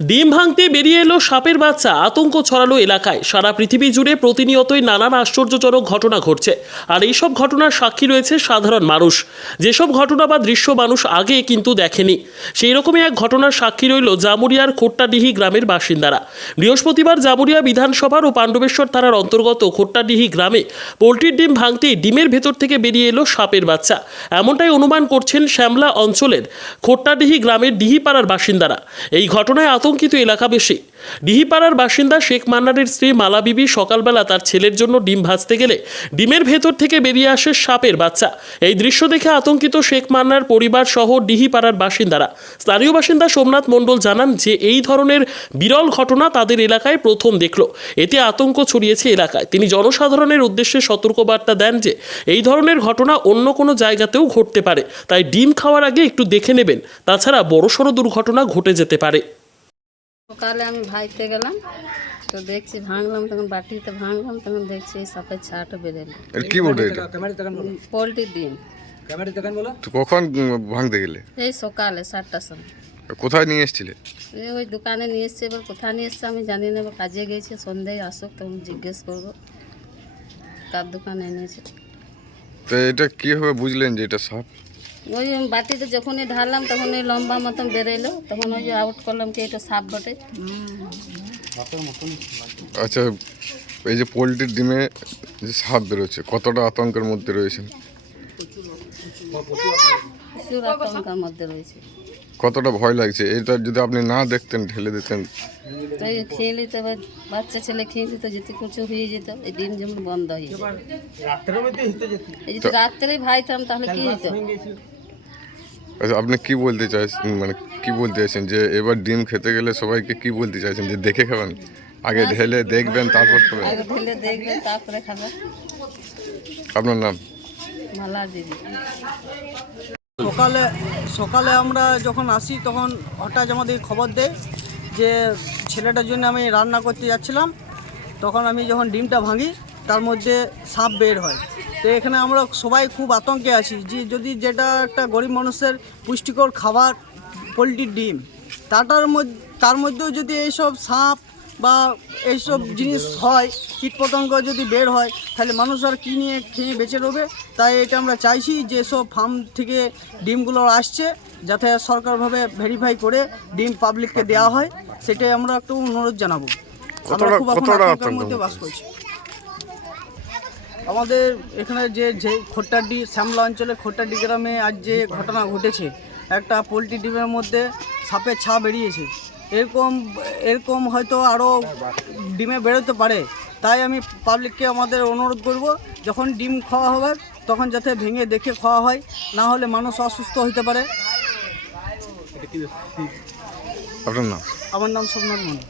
ডিম ভাঙতে বেরিয়ে এলো সাপের বাচ্চা, আতঙ্ক ছড়ালো এলাকায়। সারা পৃথিবী জুড়ে প্রতিনিয়তই নানান আশ্চর্যজনক ঘটনা ঘটছে, আর এইসব ঘটনার সাক্ষী রয়েছে সাধারণ মানুষ। যেসব ঘটনা বা দৃশ্য মানুষ আগে কিন্তু দেখেনি, সেই রকমই এক ঘটনার সাক্ষী রইল জামুরিয়ার খোট্টাডিহি গ্রামের বাসিন্দারা। বৃহস্পতিবার জামুরিয়া বিধানসভার ও পাণ্ডবেশ্বর থানার অন্তর্গত খোট্টাডিহি গ্রামে পোলট্রির ডিম ভাঙতেই ডিমের ভেতর থেকে বেরিয়ে এলো সাপের বাচ্চা। এমনটাই অনুমান করছেন শ্যামলা অঞ্চলের খোট্টাডিহি গ্রামের ডিহিপাড়ার বাসিন্দারা। এই ঘটনায় আতঙ্কিত এলাকাবাসী। ডিহিপাড়ার বাসিন্দা শেখ মান্নারের স্ত্রী মালা বিবি সকালবেলা তার ছেলের জন্য ডিম ভাজতে গেলে ডিমের ভেতর থেকে বেরিয়ে আসে সাপের বাচ্চা। এই দৃশ্য দেখে আতঙ্কিত শেখ মান্নার পরিবার সহ ডিহিপাড়ার বাসিন্দারা। স্থানীয় বাসিন্দা সোমনাথ মণ্ডল জানান যে এই ধরনের বিরল ঘটনা তাদের এলাকায় প্রথম দেখল। এতে আতঙ্ক ছড়িয়েছে এলাকায়। তিনি জনসাধারণের উদ্দেশ্যে সতর্কবার্তা দেন যে এই ধরনের ঘটনা অন্য কোনো জায়গাতেও ঘটতে পারে, তাই ডিম খাওয়ার আগে একটু দেখে নেবেন, তাছাড়া বড়সড় দুর্ঘটনা ঘটে যেতে পারে। সকালে আমি ভাইতে গেলাম, তো দেখছি ভাঙলাম, তখন বাটিতে ভাঙলাম, তখন দেখছি এই সাপের ছাটা বেরোলো। কি বলে এটা? পোলট্রির ডিম। তো কখন ভাঙতে গেলে? এই সকালে 7টার সময়। কোথায় নিয়ে এসেছিলে? ওই দোকানে নিয়ে এসছে, এবার কোথায় নিয়ে এসছে আমি জানি না। এবার কাজে গিয়েছে, সন্ধ্যায় আসুক তখন জিজ্ঞেস করবো কার দোকানে এনেছে। তো এটা কিভাবে বুঝলেন যে এটা সাপ? ওই বাটিতে যখনই ঢাললাম তখনই লম্বা মতন বেরোলো, তখন ওই যে আউট করলাম কি এটা সাপ বটে। আচ্ছা, এই যে পোলট্রির ডিমে যে সাপ বেরোচ্ছে, কতটা আতঙ্কের মধ্যে রয়েছেন? প্রচুর আতঙ্কের মধ্যে রয়েছে। কতটা ভয় লাগছে? এটা যদি আপনি না দেখতেন, ঢেলে দিতেন? তো এই খেয়ে নিত, এবার বাচ্চা ছেলে খেয়ে নিত, যেতে কুচু হয়ে যেত, এই ডিম যেমন বন্ধ হয়ে যেত। এই যদি রাত্রেই ভাইতাম তাহলে কি হতো? আচ্ছা, আপনি কি বলতে চাইছেন, মানে কি বলতে চাইছেন যে এবার ডিম খেতে গেলে সবাইকে কি বলতে চাইছেন, যে দেখে খাবেন? আগে ঢেলে দেখবেন, তারপর খাবেন? আগে ঢেলে দেখবেন তারপরে খাবেন। আপনার নাম? মালা দিদি। সকালে আমরা যখন আসি তখন হঠাৎ আমাদের খবর দেয় যে ছেলেটার জন্য আমি রান্না করতে যাচ্ছিলাম, তখন আমি যখন ডিমটা ভাঙি তার মধ্যে সাপ বের হয়। তো এখানে আমরা সবাই খুব আতঙ্কে আছি যে যদি যেটা একটা গরিব মানুষের পুষ্টিকর খাবার পোলট্রির ডিম, তার মধ্যেও যদি এইসব সাপ বা এইসব জিনিস হয়, কীটপতঙ্গ যদি বের হয়, তাহলে মানুষ আর কী নিয়ে খেয়ে বেঁচে রবে। তাই এটা আমরা চাইছি যে সব ফার্ম থেকে ডিমগুলো আসছে যাতে সরকারভাবে ভেরিফাই করে ডিম পাবলিককে দেওয়া হয়, সেটাই আমরা একটু অনুরোধ জানাবো। আমরা খুব এখন আতঙ্কের মধ্যে বাস করছি। আমাদের এখানে যে খোট্টাডি শ্যামলা অঞ্চলে খোট্টাডি গ্রামে আজ যে ঘটনা ঘটেছে, একটা পোলট্রি ডিমের মধ্যে সাপের ছা বেরিয়েছে। এরকম হয়তো আরও ডিমে বেরোতে পারে। তাই আমি পাবলিককে আমাদের অনুরোধ করব, যখন ডিম খাওয়া হবে তখন যাতে ভেঙে দেখে খাওয়া হয়, না হলে মানুষ অসুস্থ হতে পারে। আপনার নাম? আমার নাম সোমনাথ মন্ডল।